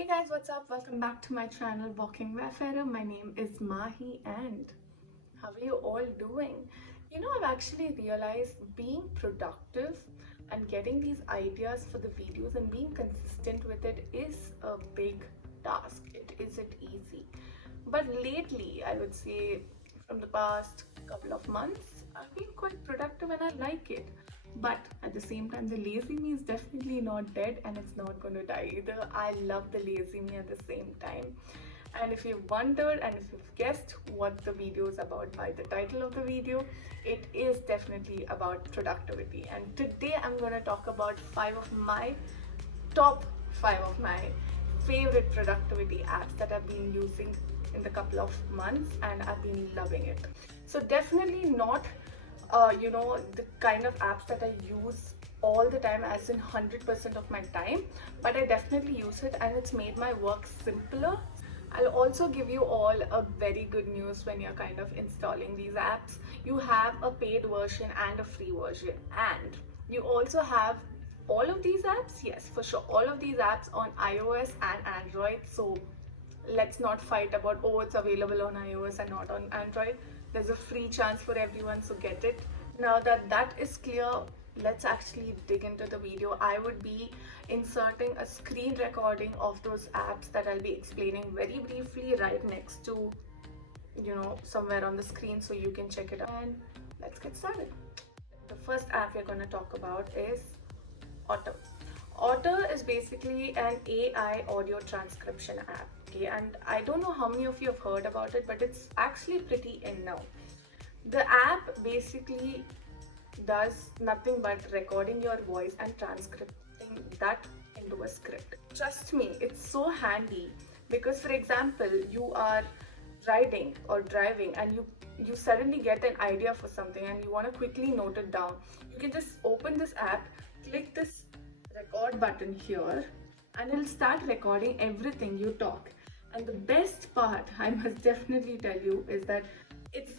Hey guys, what's up? Welcome back to my channel Walking Wayfarer. My name is Mahi and how are you all doing? I've actually realized being productive and getting these ideas for the videos and being consistent with it is a big task. It isn't easy. But lately, I would say from the past couple of months, I've been quite productive and I like it. But at the same time, the lazy me is definitely not dead and it's not going to die either. I love the lazy me at the same time. And if you've wondered and if you've guessed what the video is about by the title of the video, it is definitely about productivity. And today I'm going to talk about top five of my favorite productivity apps that I've been using in the couple of months and I've been loving it. So definitely not the kind of apps that I use all the time, as in 100% of my time, but I definitely use it and it's made my work simpler. I'll also give you all a very good news when you're kind of installing these apps. You have a paid version and a free version, and you also have all of these apps, yes, for sure, all of these apps on iOS and Android. So let's not fight about, oh, it's available on iOS and not on Android. There's a free chance for everyone, so get it. Now that that is clear, let's actually dig into the video. I would be inserting a screen recording of those apps that I'll be explaining very briefly right next to, somewhere on the screen so you can check it out. And let's get started. The first app we're going to talk about is Otter. Otter is basically an AI audio transcription app. Okay, and I don't know how many of you have heard about it, but it's actually pretty in now. The app basically does nothing but recording your voice and transcribing that into a script. Trust me, it's so handy because, for example, you are riding or driving and you suddenly get an idea for something and you want to quickly note it down. You can just open this app, click this record button here, and it'll start recording everything you talk. And the best part, I must definitely tell you, is that it's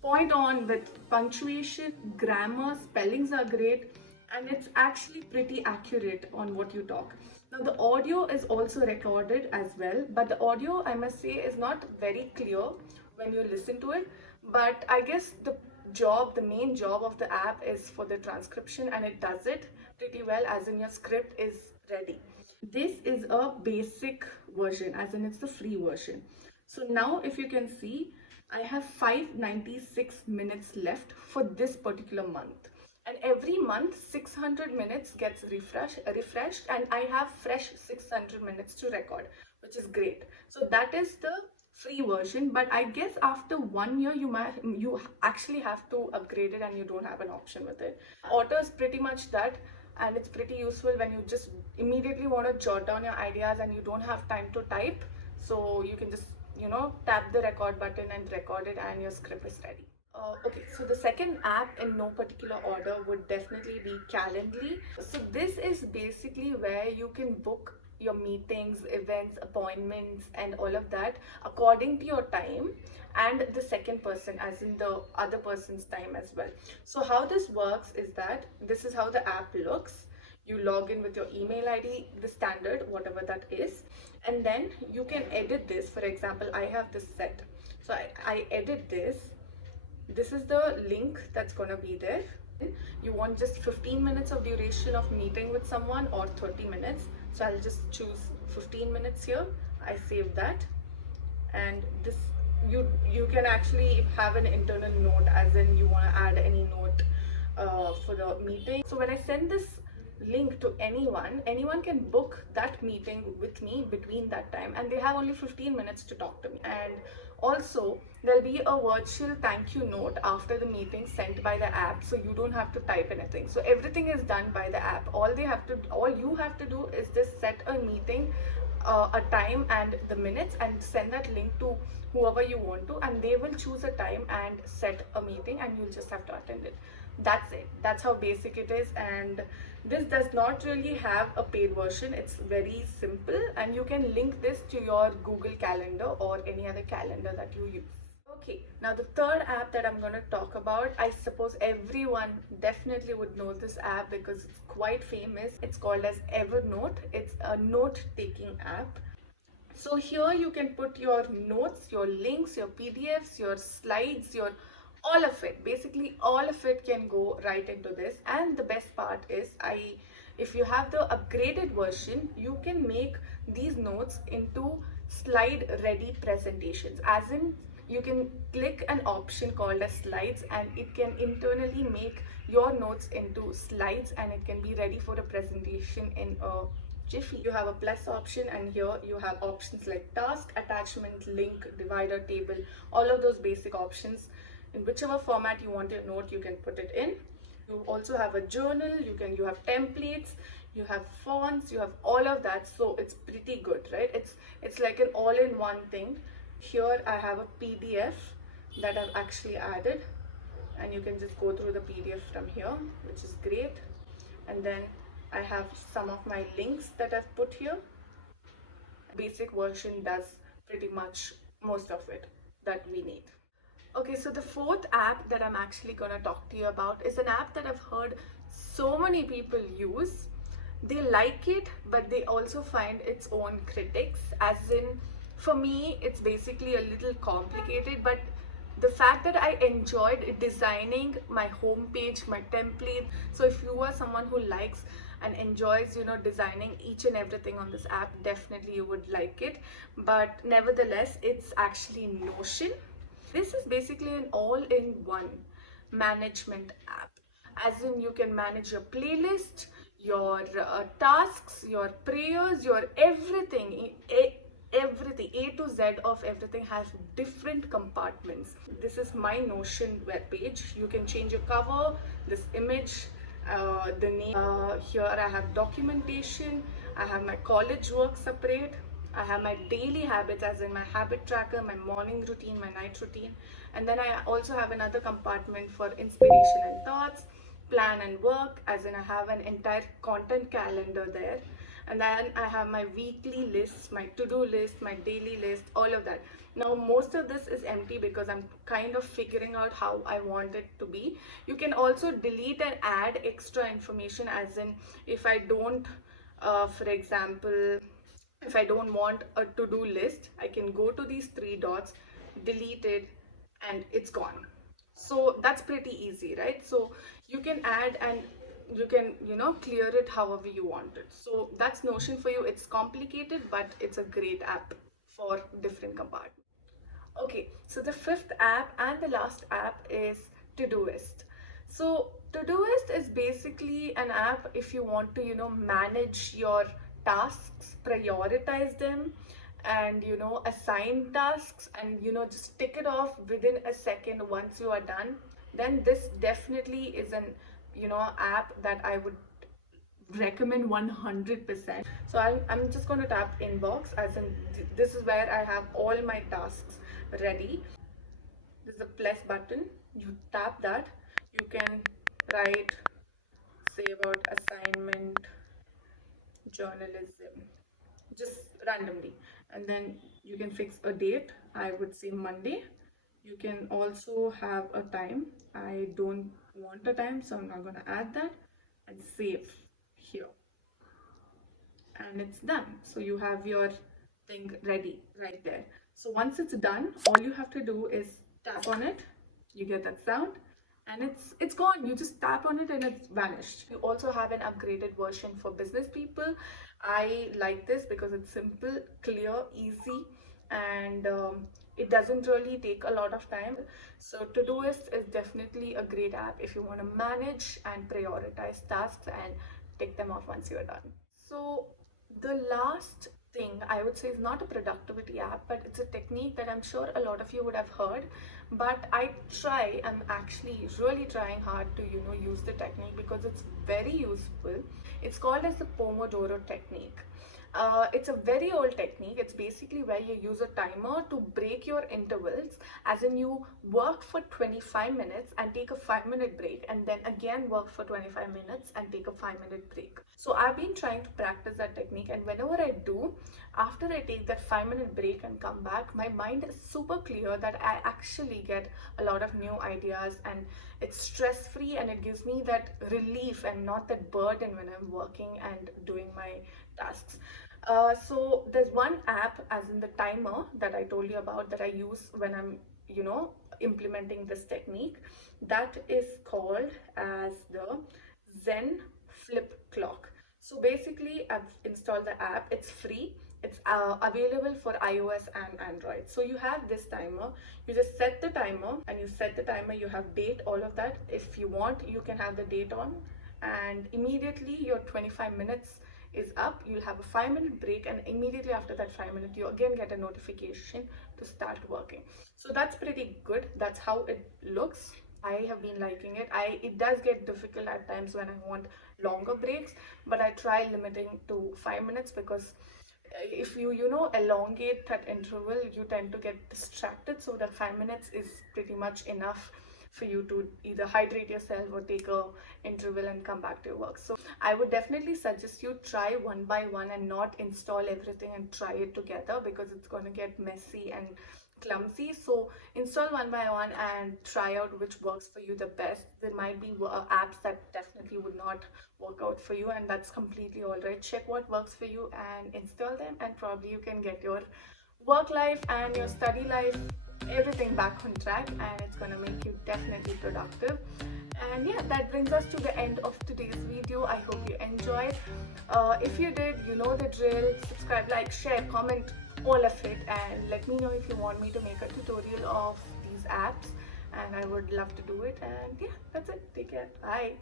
point on with punctuation, grammar, spellings are great, and it's actually pretty accurate on what you talk. Now the audio is also recorded as well, but the audio, I must say, is not very clear when you listen to it. But I guess the main job of the app is for the transcription, and it does it pretty well, as in your script is ready. This is a basic version, as in it's the free version. So now if you can see, I have 596 minutes left for this particular month. And every month 600 minutes gets refreshed and I have fresh 600 minutes to record, which is great. So that is the free version, but I guess after 1 year you actually have to upgrade it and you don't have an option with it. Otter is pretty much that, and it's pretty useful when you just immediately want to jot down your ideas and you don't have time to type. So you can just tap the record button and record it and your script is ready. Okay, so the second app in no particular order would definitely be Calendly. So this is basically where you can book your meetings, events, appointments, and all of that according to your time and the second person, as in the other person's time as well. So how this works is that this is how the app looks. You log in with your email ID, the standard, whatever that is, and then you can edit this. For example, I have this set, so I edit this. This is the link that's gonna be there. You want just 15 minutes of duration of meeting with someone or 30 minutes, so I'll just choose 15 minutes here. I save that, and this you can actually have an internal note, as in you want to add any note for the meeting. So when I send this link to anyone can book that meeting with me between that time, and they have only 15 minutes to talk to me. And also there'll be a virtual thank you note after the meeting sent by the app, so you don't have to type anything. So everything is done by the app. All you have to do is just set a meeting, a time and the minutes, and send that link to whoever you want to, and they will choose a time and set a meeting and you'll just have to attend it. That's it. That's how basic it is, and this does not really have a paid version. It's very simple, and you can link this to your Google Calendar or any other calendar that you use. Okay, now the third app that I'm going to talk about, I suppose everyone definitely would know this app because it's quite famous. It's called as Evernote. It's a note-taking app. So here you can put your notes, your links, your PDFs, your slides, your all of it. Basically, all of it can go right into this. And the best part is, if you have the upgraded version, you can make these notes into slide-ready presentations. As in, you can click an option called as slides, and it can internally make your notes into slides, and it can be ready for a presentation in a jiffy. You have a plus option, and here you have options like task, attachment, link, divider, table, all of those basic options. In whichever format you want your note, you can put it in. You also have a journal, you have templates, you have fonts, you have all of that. So it's pretty good, right? It's like an all-in-one thing. Here I have a PDF that I've actually added, and you can just go through the PDF from here, which is great. And then I have some of my links that I've put here. Basic version does pretty much most of it that we need. Okay, so the fourth app that I'm actually going to talk to you about is an app that I've heard so many people use. They like it, but they also find its own critics. As in, for me, it's basically a little complicated, but the fact that I enjoyed designing my homepage, my template. So if you are someone who likes and enjoys, designing each and everything on this app, definitely you would like it. But nevertheless, it's actually Notion. This is basically an all-in-one management app. As in, you can manage your playlist, your tasks, your prayers, your everything. Everything, A to Z of everything has different compartments. This is my Notion webpage. You can change your cover, this image, the name. Here I have documentation. I have my college work separate. I have my daily habits, as in my habit tracker, my morning routine, my night routine. And then I also have another compartment for inspiration and thoughts, plan and work, as in I have an entire content calendar there. And then I have my weekly lists, my to-do list, my daily list, all of that. Now most of this is empty because I'm kind of figuring out how I want it to be. You can also delete and add extra information, as in if I don't, for example, if I don't want a to-do list, I can go to these three dots, delete it, and it's gone. So that's pretty easy, right? So you can add and you can, clear it however you want it. So that's Notion for you. It's complicated, but it's a great app for different compartments. Okay, so the fifth app and the last app is Todoist. So Todoist is basically an app if you want to, manage your tasks, prioritize them, and assign tasks, and just tick it off within a second once you are done. Then this definitely is an app that I would recommend 100%. So I'm just going to tap inbox, as in this is where I have all my tasks ready. There's a plus button. You tap that, you can write, say about assignment, journalism, just randomly, and then you can fix a date. I would say Monday. You can also have a time. I don't want a time, so I'm not going to add that, and save here, and it's done. So you have your thing ready right there. So once it's done, all you have to do is tap on it. You get that sound, and it's gone. You just tap on it and it's vanished. You also have an upgraded version for business people. I like this because it's simple, clear, easy, and it doesn't really take a lot of time. So Todoist is definitely a great app if you want to manage and prioritize tasks and tick them off once you're done. So the last thing I would say is not a productivity app, but it's a technique that I'm sure a lot of you would have heard. But I'm actually really trying hard to use the technique because it's very useful. It's called as the Pomodoro Technique. It's a very old technique. It's basically where you use a timer to break your intervals, as in you work for 25 minutes and take a 5-minute break, and then again work for 25 minutes and take a 5-minute break. So I've been trying to practice that technique, and whenever I do, after I take that 5-minute break and come back, my mind is super clear that I actually get a lot of new ideas, and it's stress free, and it gives me that relief and not that burden when I'm working and doing my tasks. So there's one app, as in the timer that I told you about, that I use when I'm, implementing this technique. That is called as the Zen Flip Clock. So basically, I've installed the app. It's free. It's available for iOS and Android. So you have this timer. You just set the timer, and you set the timer. You have date, all of that. If you want, you can have the date on, and immediately your 25 minutes is up. You'll have a 5-minute break, and immediately after that 5 minutes, you again get a notification to start working. So that's pretty good. That's how it looks. I have been liking it. It does get difficult at times when I want longer breaks, but I try limiting to 5 minutes, because if you elongate that interval, you tend to get distracted. So the 5 minutes is pretty much enough for you to either hydrate yourself or take a interval and come back to your work. So I would definitely suggest you try one by one and not install everything and try it together, because it's going to get messy and clumsy. So install one by one and try out which works for you the best. There might be apps that definitely would not work out for you, and that's completely all right. Check what works for you and install them, and probably you can get your work life and your study life, everything back on track, and it's going to make you definitely productive. And yeah, that brings us to the end of today's video. I hope you enjoyed. If you did, you know the drill. Subscribe, like, share, comment, all of it, and let me know if you want me to make a tutorial of these apps, and I would love to do it. And yeah, that's it. Take care. Bye.